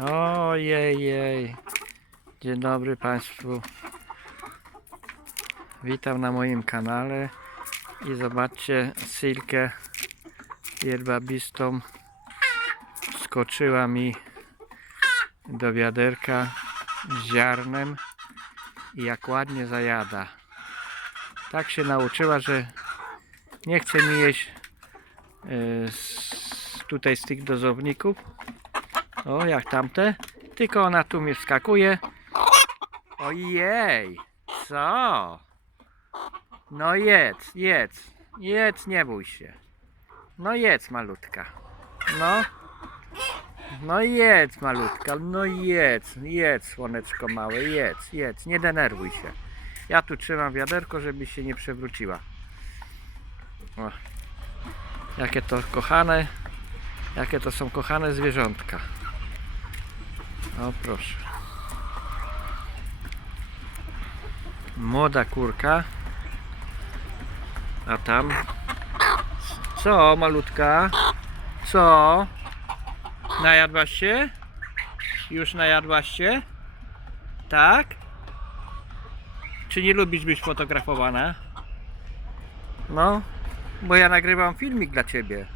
Ojej, jej. Dzień dobry Państwu. Witam na moim kanale i zobaczcie Silkę jedwabistą skoczyła mi do wiaderka z ziarnem i jak ładnie zajada. Tak się nauczyła, że nie chce mi jeść e, z, tutaj z tych dozowników. O, jak tamte. Tylko ona tu mi wskakuje. Ojej, co? No jedz, jedz, jedz, nie bój się. No jedz, malutka. No. No jedz, malutka, no jedz, jedz, słoneczko małe, jedz, jedz, nie denerwuj się. Ja tu trzymam wiaderko, żeby się nie przewróciła. O. Jakie to kochane, jakie to są kochane zwierzątka. O proszę. Młoda kurka. A tam. Co, malutka? Co? Najadłaś się? Już najadłaś się? Tak? Czy nie lubisz być fotografowana? No, bo ja nagrywam filmik dla ciebie.